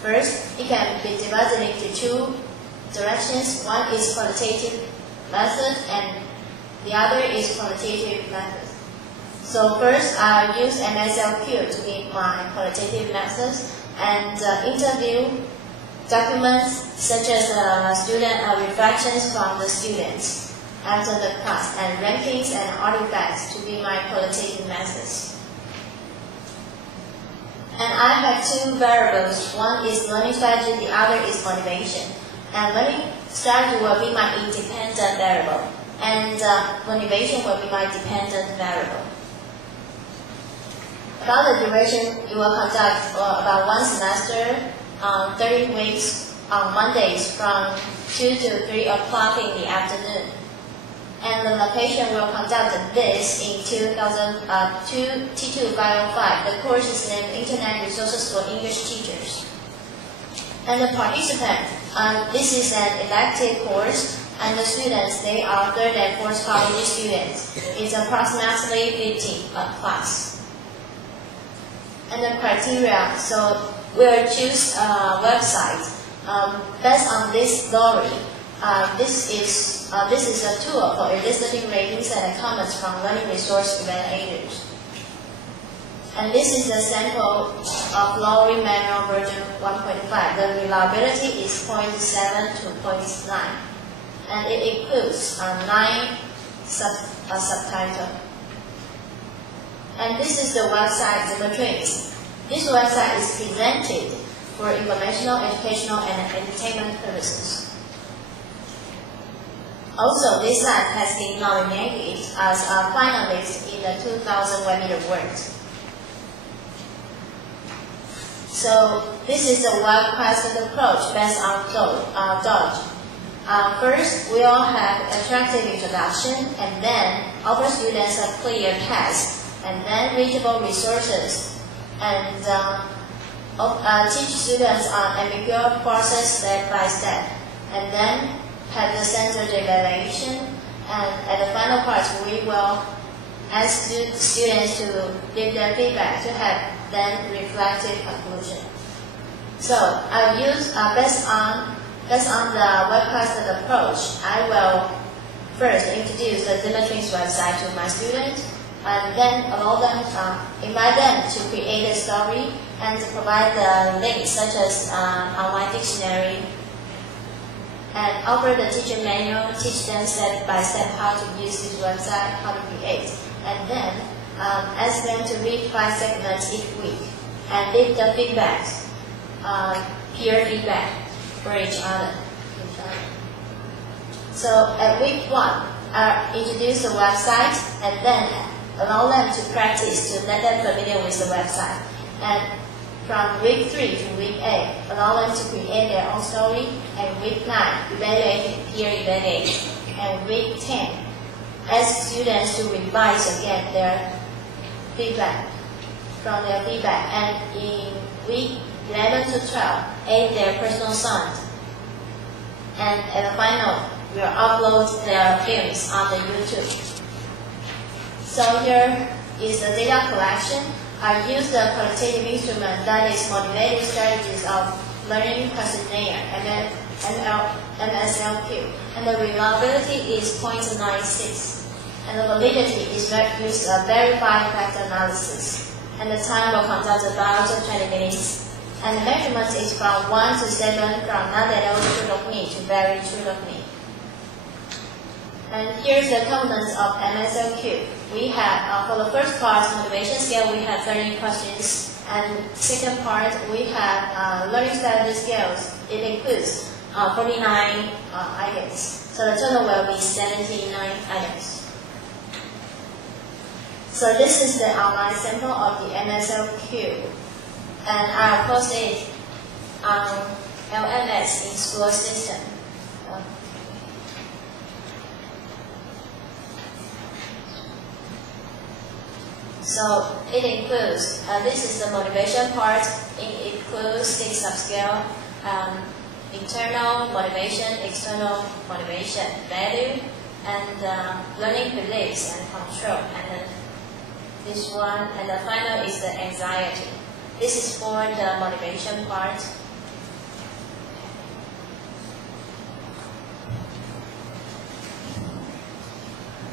First, it can be divided into two directions. One is qualitative method and the other is quantitative method. So first, I use MSLQ to be my qualitative methods and interview documents such as student reflections from the students after the class and rankings and artifacts to be my qualitative methods. And I have two variables. One is learning strategy, the other is motivation. And learning strategy will be my independent variable, and motivation will be my dependent variable. About the duration, you will conduct about one semester, 30 weeks on Mondays from 2 to 3 o'clock in the afternoon. And the location will conduct this in T2505. The course is named Internet Resources for English Teachers. And the participant, this is an elective course, and the students, they are third and fourth college students. It's approximately 50 a class. And the criteria, so we'll choose a website based on this story. This is a tool for eliciting ratings and comments from learning resource evaluators. And this is a sample of Lowry manual version 1.5. The reliability is 0.7 to 0.9. And it includes 9 subtitles. And this is the website demonstrates. This website is presented for informational, educational, and entertainment purposes. Also, this site has been nominated as a finalist in the 2000 Webmeter Awards. So, this is a web question approach based on Dodge. First, we'll have attractive introduction, and then offer students a clear task, and then readable resources, and teach students on ambiguous process step by step, and then have the centered evaluation, and at the final part, we will ask students to give their feedback to have then reflective conclusion. So I'll use based on the webcasted approach, I will first introduce the Demetrius website to my students, and then invite them to create a story and to provide the links such as online dictionary, and offer the teacher manual, teach them step by step how to use this website, how to create, and then ask them to read 5 segments each week and leave the feedback, peer feedback for each other. So at week 1, I introduce the website and then allow them to practice to let them familiar with the website. And from week 3 to week 8, allow them to create their own story. And week 9, evaluate, peer evaluate. And week 10, ask students to revise again their feedback, from their feedback. And in week 11 to 12, aid their personal sound. And at the final, we'll upload their films on the YouTube. So here is the data collection. I use the qualitative instrument that is motivating strategies of learning questionnaire, MSLQ, and the reliability is 0.96, and the validity is used verified fact analysis, and the time will conduct about 20 minutes, and the measurement is from 1 to 7, from not at all true of me to very true of me. And here's the components of MSLQ. We have, for the first part, motivation scale, we have 30 questions. And second part, we have learning strategy scales. It includes 49 items. So the total will be 79 items. So this is the online sample of the MSLQ. And I'll post it on LMS in school system. So it includes, this is the motivation part. It includes 6 subscale, internal motivation, external motivation, value, and learning beliefs and control. And then this one, and the final is the anxiety. This is for the motivation part.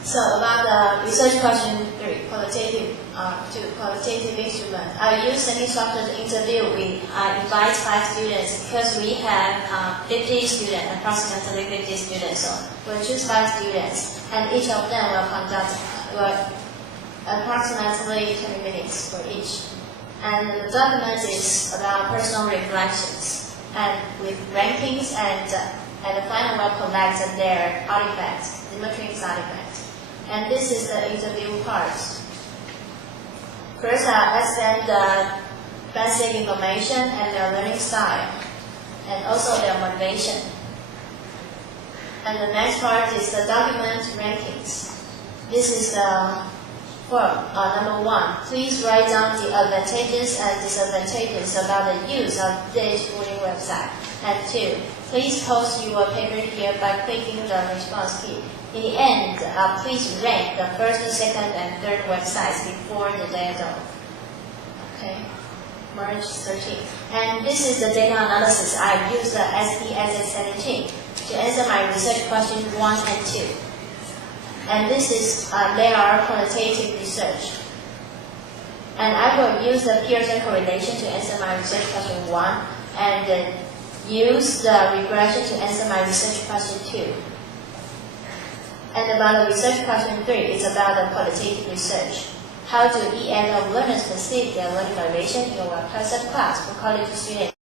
So about the research question 3, qualitative instrument. I use semi-structured interview. We invite 5 students because we have 50 students, approximately 50 students. So we'll choose 5 students, and each of them will conduct approximately 20 minutes for each. And the document is about personal reflections, and with rankings, and the final will collect their artifacts, the matrix artifacts. And this is the interview part. First, I ask them the basic information and their learning style, and also their motivation. And the next part is the document rankings. This is the form. Number 1, please write down the advantages and disadvantages about the use of this schooling website. And 2, please post your paper here by clicking the response key. In the end, please rank the first, second, and third websites before the deadline. Okay, March 13th. And this is the data analysis. I use the SPSS17 to answer my research question 1 and 2. And this is, they are qualitative research. And I will use the Pearson correlation to answer my research question 1, and use the regression to answer my research question 2. And about the research question 3, it's about the qualitative research. How do EN of learners perceive their learning motivation in your person class for college students?